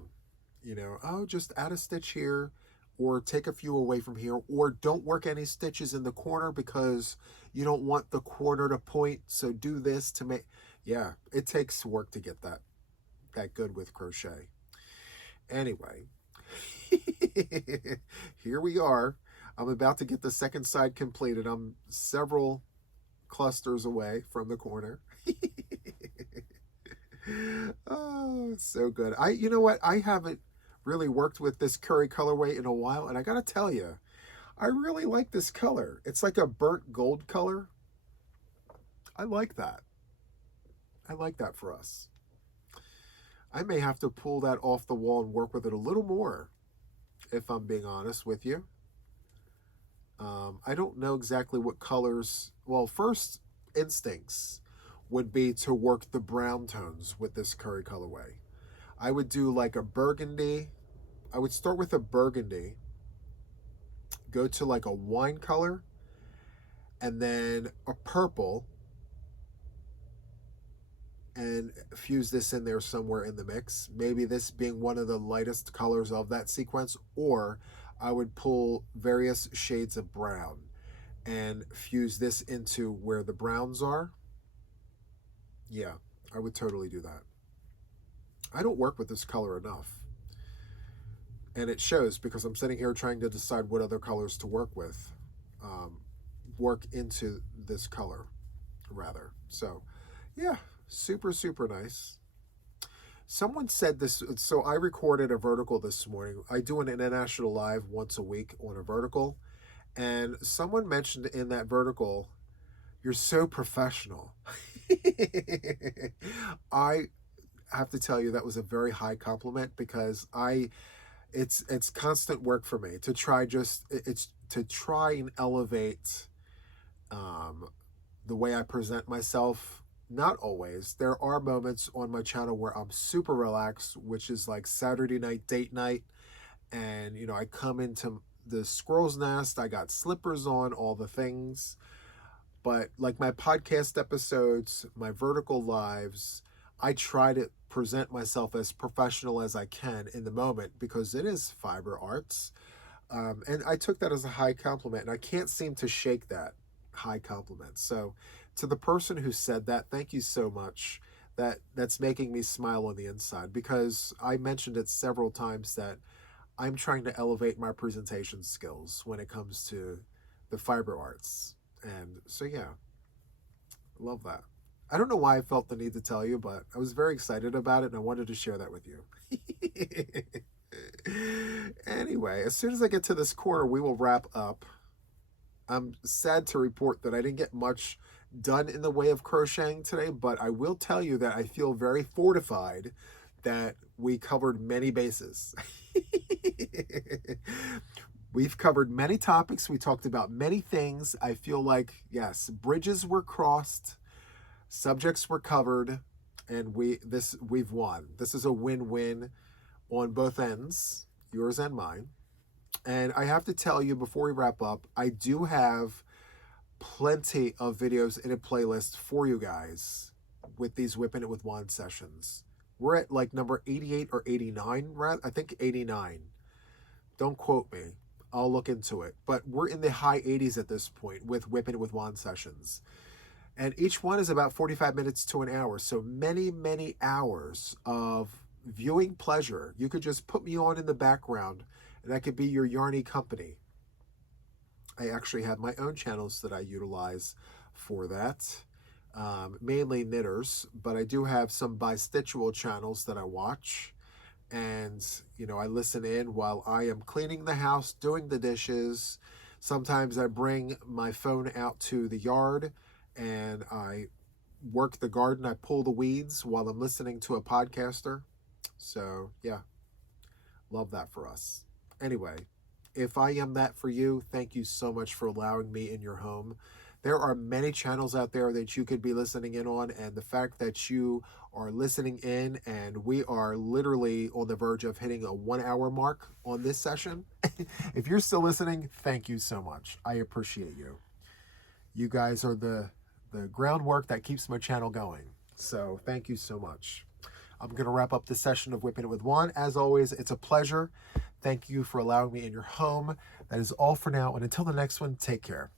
You know, oh, just add a stitch here or take a few away from here, or don't work any stitches in the corner because you don't want the corner to point. So do this to make, yeah, it takes work to get that good with crochet. Anyway, here we are. I'm about to get the second side completed. I'm several clusters away from the corner. Oh, so good. You know what? I haven't really worked with this curry colorway in a while, and I gotta tell you, I really like this color. It's like a burnt gold color. I like that. I like that for us. I may have to pull that off the wall and work with it a little more, if I'm being honest with you. I don't know exactly what colors. Well, first instincts would be to work the brown tones with this curry colorway. I would do like a burgundy. I would start with a burgundy, go to like a wine color, and then a purple, and fuse this in there somewhere in the mix. Maybe this being one of the lightest colors of that sequence, or I would pull various shades of brown and fuse this into where the browns are. Yeah, I would totally do that. I don't work with this color enough. And it shows because I'm sitting here trying to decide what other colors to work with. Work into this color, rather. So, yeah, super, super nice. Someone said this, so I recorded a vertical this morning. I do an international live once a week on a vertical. And someone mentioned in that vertical, you're so professional. I have to tell you that was a very high compliment because it's constant work for me to try it's to try and elevate the way I present myself. Not always. There are moments on my channel where I'm super relaxed, which is like Saturday night date night, and you know, I come into the squirrel's nest, I got slippers on, all the things. But like my podcast episodes, my vertical lives, I try to present myself as professional as I can in the moment because it is fiber arts. And I took that as a high compliment, and I can't seem to shake that high compliment. So to the person who said that, thank you so much. That's making me smile on the inside because I mentioned it several times that I'm trying to elevate my presentation skills when it comes to the fiber arts. And so, yeah, love that. I don't know why I felt the need to tell you, but I was very excited about it and I wanted to share that with you. Anyway, as soon as I get to this corner, we will wrap up. I'm sad to report that I didn't get much done in the way of crocheting today, but I will tell you that I feel very fortified that we covered many bases. We've covered many topics. We talked about many things. I feel like, yes, bridges were crossed, subjects were covered, and we've won. This is a win-win on both ends, yours and mine. And I have to tell you before we wrap up, I do have plenty of videos in a playlist for you guys with these WIPn It with Juan sessions. We're at like number 88 or 89, right? I think 89. Don't quote me. I'll look into it. But we're in the high 80s at this point with WIPn It with Juan sessions. And each one is about 45 minutes to an hour. So many, many hours of viewing pleasure. You could just put me on in the background and that could be your yarny company. I actually have my own channels that I utilize for that. Mainly knitters, but I do have some bistitual channels that I watch. And, you know, I listen in while I am cleaning the house, doing the dishes. Sometimes I bring my phone out to the yard and I work the garden. I pull the weeds while I'm listening to a podcaster. So, yeah, love that for us. Anyway, if I am that for you, thank you so much for allowing me in your home. There are many channels out there that you could be listening in on, and the fact that you are listening in, and we are literally on the verge of hitting a 1 hour mark on this session. If you're still listening, thank you so much. I appreciate you. You guys are the groundwork that keeps my channel going. So thank you so much. I'm going to wrap up this session of WIPn It with Juan. As always, it's a pleasure. Thank you for allowing me in your home. That is all for now, and until the next one, take care.